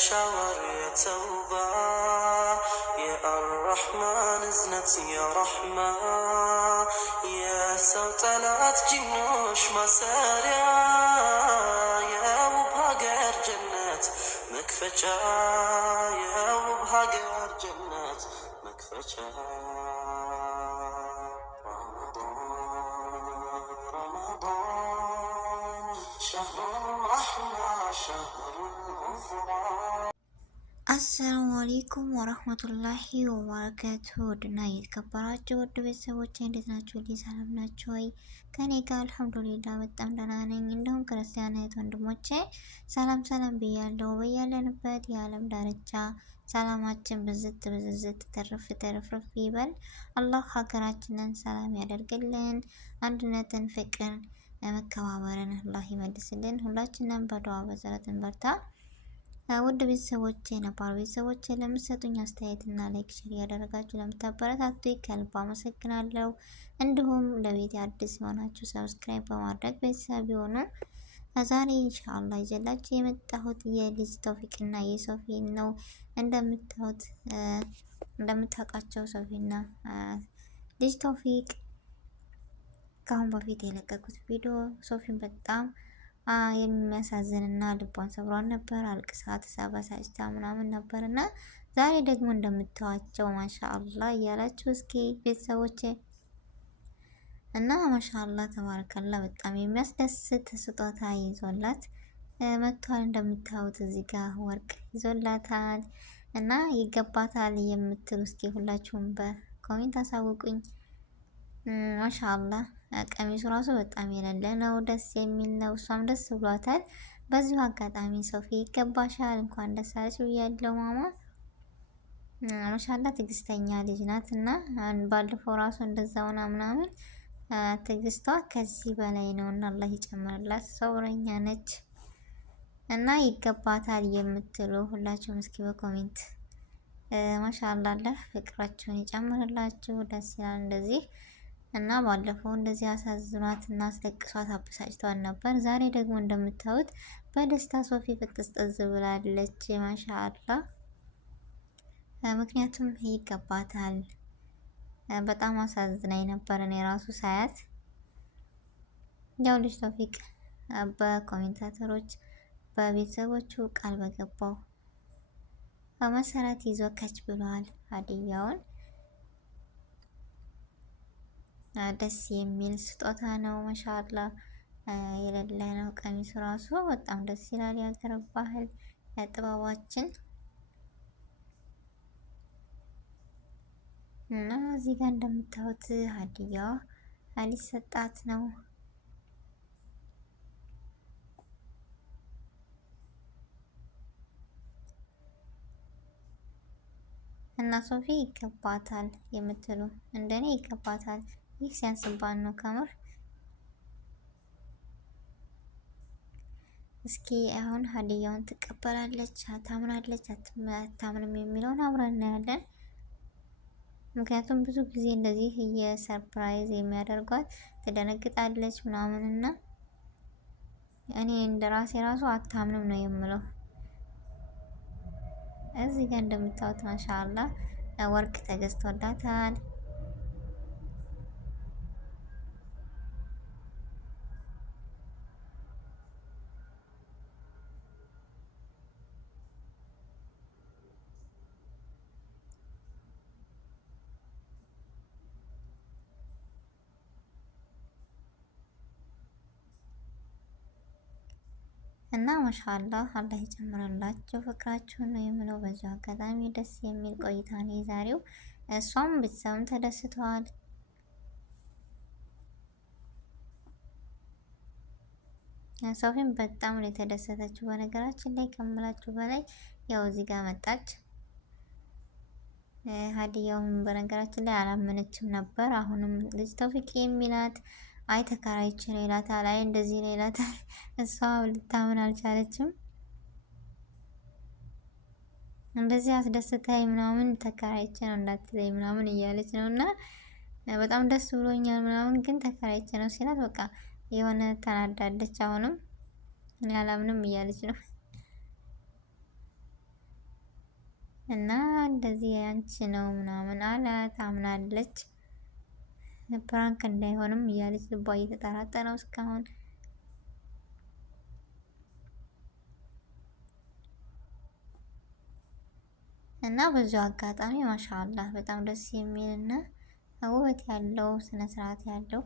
ሻወር የተውባ የአርረሕማን እዝነት የረሕማ የሰው ጠላት ጅኖች ማሰሪያ የውብ ሀገር ጀነት መክፈቻ የውብ ሀገር ጀነት መክፈቻ አሰላሙ አለይኩም ወረህመቱላሂ ወበረካቱ። ውድና የተከበራችሁ ውድ ቤተሰቦች እንዴት ናችሁ? ሰላም ናችሁ ወይ? ከኔ ጋር አልሐምዱሊላህ በጣም ደህና ነኝ። እንዲሁም ክርስቲያን እህት ወንድሞቼ ሰላም ሰላም ብያለሁ። በያለንበት የዓለም ዳርቻ ሰላማችን ብዝት ብዝዝት ተረፍረፍ ይበል። አላህ ሀገራችንን ሰላም ያደርግልን። አንድነትን፣ ፍቅር፣ መከባበርን አላህ ይመልስልን። ሁላችንም በዱዓ በጸሎት እንበርታ። ውድ ቤተሰቦቼ ነባር ቤተሰቦቼ ለምትሰጡኝ አስተያየትና ላይክ ሼር ያደረጋችሁ ለምታበረታቱ ከልብ አመሰግናለሁ። እንዲሁም ለቤት አዲስ የሆናችሁ ሰብስክራይብ በማድረግ ቤተሰብ የሆኑ ዛሬ ኢንሻአላህ ይዤላችሁ የመጣሁት የልጅ ተውፊቅና የሶፊን ነው። እንደምታውቃቸው ሶፊና ልጅ ተውፊቅ ከአሁን በፊት የለቀቁት ቪዲዮ ሶፊን በጣም የሚያሳዝንና ልቧን ሰብሯን ነበር። አልቅሳ ተሳባሳጭታ ምናምን ነበርና ዛሬ ደግሞ እንደምታዋቸው ማሻአላህ እያላችሁ እስኪ ቤተሰቦቼ እና ማሻአላህ ተባረከላ በጣም የሚያስደስት ስጦታ ይዞላት መጥቷል። እንደምታዩት እዚህ ጋር ወርቅ ይዞላታል እና ይገባታል የምትሉ እስኪ ሁላችሁም በኮሜንት አሳውቁኝ። ማሻአላህ ቀሚሱ ራሱ በጣም የሌለ ነው፣ ደስ የሚል ነው። እሷም ደስ ብሏታል። በዚሁ አጋጣሚ ሶፊ ይገባሻል፣ እንኳን ደስ አለሽ ብያለሁ። ማማ ማሻአላህ ትዕግስተኛ ልጅ ናት እና ባለፈው ራሱ እንደዛውና ምናምን ትዕግስቷ ከዚህ በላይ ነው እና አላህ ይጨምርላት። ሰውረኛ ነች እና ይገባታል የምትሉ ሁላችሁም እስኪ በኮሜንት ማሻአላህ ፍቅራችሁን ይጨምርላችሁ። ደስ ይላል እንደዚህ እና ባለፈው እንደዚህ አሳዝኗት እና አስለቅሷት አበሳጭቷን ነበር። ዛሬ ደግሞ እንደምታዩት በደስታ ሶፊ ፍጥስጥዝ ብላለች። ማሻአላ ምክንያቱም ይገባታል። በጣም አሳዝናኝ ነበር እኔ ራሱ ሳያት። ያው ልጅ ተውፊቅ በኮሜንታተሮች በቤተሰቦቹ ቃል በገባው በመሰረት ይዞ ከች ብሏል ሀዲያውን። ደስ የሚል ስጦታ ነው። ማሻአላ የሌለ ነው። ቀሚሱ ራሱ በጣም ደስ ይላል። የሀገር ባህል ጥበባችን እና እዚህ ጋር እንደምታዩት ሀዲያዋ ሊሰጣት ነው። እና ሶፊ ይገባታል የምትሉ እንደኔ ይገባታል። ይህ ሲያንስባን ነው ከምር። እስኪ አሁን ሀዲያውን ትቀበላለች፣ ታምናለች፣ አታምንም የሚለውን አብረን እናያለን። ምክንያቱም ብዙ ጊዜ እንደዚህ የሰርፕራይዝ የሚያደርጓት ትደነግጣለች ምናምን እና እኔ እንደራሴ ራሱ አታምንም ነው የምለው። እዚህ ጋር እንደምታዩት ማሻአላህ ወርቅ ተገዝቶላታል። እና ማሻአላህ አላህ ይጨምርላችሁ ፍቅራችሁን ነው የምለው። በዚሁ አጋጣሚ ደስ የሚል ቆይታ ነው የዛሬው። እሷም ቤተሰብም ተደስተዋል። ሶፊም በጣም ነው የተደሰተችው። በነገራችን ላይ ከምላችሁ በላይ ያው እዚህ ጋር መጣች። ሀዲያውም በነገራችን ላይ አላመነችም ነበር። አሁንም ልጅ ተውፊቅ የሚላት አይ ተከራይቼ ነው ይላታል፣ አይ እንደዚህ ነው ይላታል። እሷ ልታምን አልቻለችም። እንደዚህ አስደስታይ ምናምን ተከራይቼ ነው እንዳትለኝ ምናምን እያለች ነው እና በጣም ደስ ብሎኛል ምናምን ግን ተከራይቼ ነው ሲላት በቃ የሆነ ተናዳለች። አሁንም እኔ አላምንም እያለች ነው እና እንደዚህ ያንቺ ነው ምናምን አላት። አምናለች። ፕራንክ እንዳይሆንም እያለች ልቧ እየተጠራጠረ ነው እስካሁን። እና ብዙ አጋጣሚ ማሻአላህ በጣም ደስ የሚል እና ውበት ያለው ስነ ስርዓት ያለው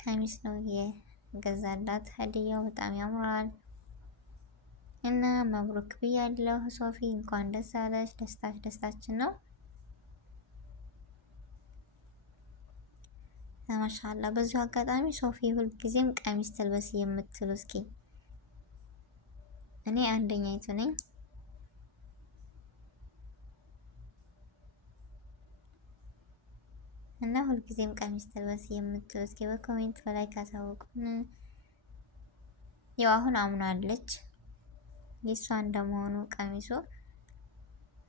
ቀሚስ ነው የገዛላት። ሀዲያው በጣም ያምራል እና መብሩክ ብያለሁ ሶፊ፣ እንኳን ደስ አለሽ። ደስታች ደስታችን ነው። ማሻአላህ በዚሁ አጋጣሚ ሶፊ ሁልጊዜም ቀሚስ ትልበስ የምትሉ እስኪ እኔ አንደኛይቱ ነኝ። እና ሁልጊዜም ቀሚስ ትልበስ የምትሉ እስኪ በኮሜንት ላይ ካሳወቁን። ያው አሁን አምናለች የሷ እንደመሆኑ ቀሚሱ።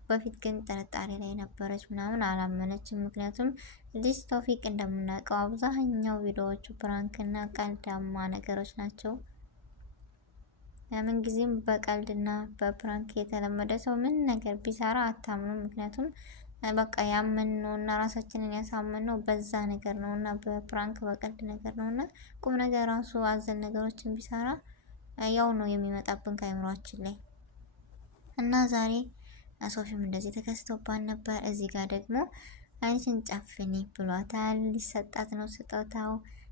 በፊት ግን ጥርጣሬ ላይ ነበረች ምናምን አላመነችም። ምክንያቱም ልጅ ቶፊቅ እንደምናውቀው አብዛኛው ቪዲዮዎቹ ፕራንክ እና ቀልዳማ ነገሮች ናቸው። ምን ጊዜም በቀልድና በፕራንክ የተለመደ ሰው ምን ነገር ቢሰራ አታምኑም። ምክንያቱም በቃ ያመንነው እና ራሳችንን ያሳመንነው በዛ ነገር ነው እና በፕራንክ በቀልድ ነገር ነው እና ቁም ነገር ራሱ አዘል ነገሮችን ቢሰራ ያው ነው የሚመጣብን ከአይምሯችን ላይ። እና ዛሬ ሶፊም እንደዚህ ተከስቶባት ነበር። እዚህ ጋር ደግሞ አይንሽን ጨፍኒ ብሏታል። ሊሰጣት ነው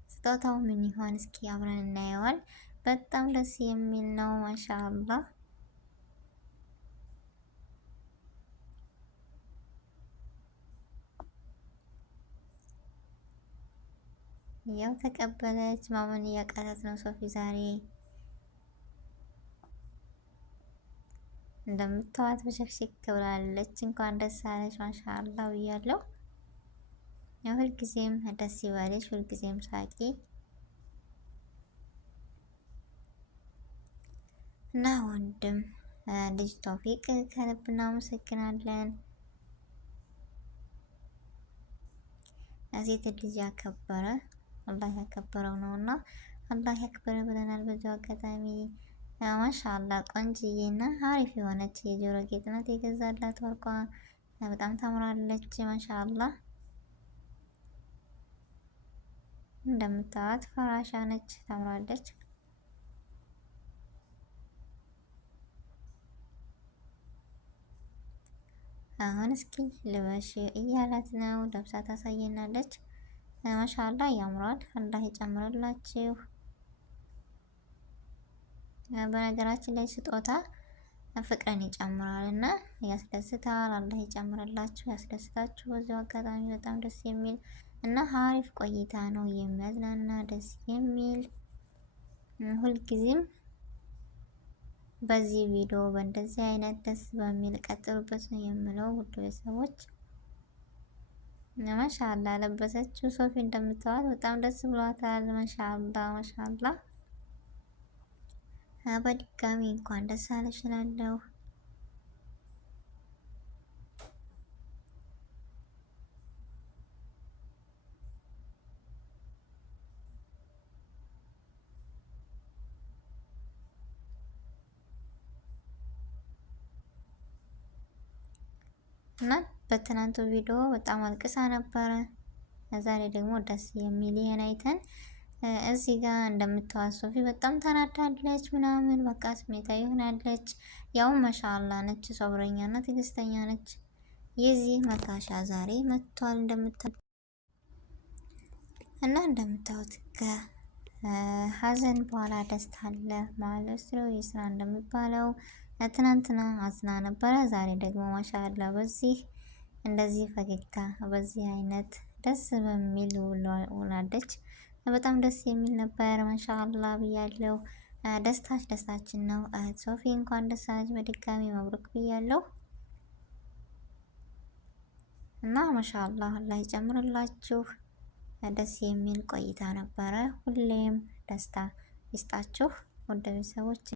ስጦታው ምን ይሆን እስኪ አብረን እናየዋል። በጣም ደስ የሚል ነው ማሻአላህ። ያው ተቀበለች። ማመን እያቃታት ነው ሶፊ ዛሬ። እንደምታዋት በሸክሽክ ብላለች። እንኳን ደስ አለሽ ማሻአላህ ብያለሁ። ያው ሁልጊዜም ደስ ይበልሽ፣ ሁልጊዜም ሳቂ እና ወንድም ልጅ ቶፊቅ ከልብ እናመሰግናለን። ሴት ልጅ ያከበረ አላህ ያከበረው ነውና አላህ ያክበረ ብለናል። በዚሁ አጋጣሚ ማሻአላህ ቆንጅዬ እና አሪፍ የሆነች የጆሮ ጌጥ ናት የገዛላት። ወርቋ በጣም ታምራለች ማሻአላህ። እንደምታዋት ፈራሻ ነች፣ ታምራለች። አሁን እስኪ ልበሽ እያላት ነው። ለብሳ ታሳየናለች። ማሻአላህ ያምራል። አላህ ይጨምርላችሁ። በነገራችን ላይ ስጦታ ፍቅርን ይጨምራል እና ያስደስታል። አላህ ይጨምርላችሁ፣ ያስደስታችሁ። በዚሁ አጋጣሚ በጣም ደስ የሚል እና አሪፍ ቆይታ ነው። የሚያዝናና ደስ የሚል ሁልጊዜም በዚህ ቪዲዮ በእንደዚህ አይነት ደስ በሚል ቀጥሉበት ነው የምለው ውድ ቤተሰቦች። ማሻአላ ለበሰችው ሶፊ እንደምታዋት በጣም ደስ ብሏታል። ማሻአላ ማሻአላ። በድጋሚ እንኳን ደስ አለሽ እላለሁ። እና በትናንቱ ቪዲዮ በጣም አልቅሳ ነበረ። ዛሬ ደግሞ ደስ የሚል ይሄን አይተን እዚህ ጋር እንደምታዋት ሶፊ በጣም ተናዳለች ምናምን በቃ ስሜታዊ ሆናለች። ያው ማሻአላ ነች፣ ሰብረኛ እና ትዕግስተኛ ነች። የዚህ መካሻ ዛሬ መጥቷል እንደምታዩት እና እንደምታዩት ከሀዘን በኋላ ደስታ አለ ማለት ነው። የስራ እንደሚባለው ትናንትና አዝና ነበረ። ዛሬ ደግሞ ማሻአላ በዚህ እንደዚህ ፈገግታ በዚህ አይነት ደስ በሚል ውላለች። በጣም ደስ የሚል ነበር። ማሻአላ ብያለሁ። ደስታችን ነው። ሶፊ እንኳን ደስ አለሽ በድጋሚ መብሩክ ብያለሁ። እና ማሻአላ አላህ ይጨምርላችሁ። ደስ የሚል ቆይታ ነበረ። ሁሌም ደስታ ይስጣችሁ ውድ ቤተሰቦች።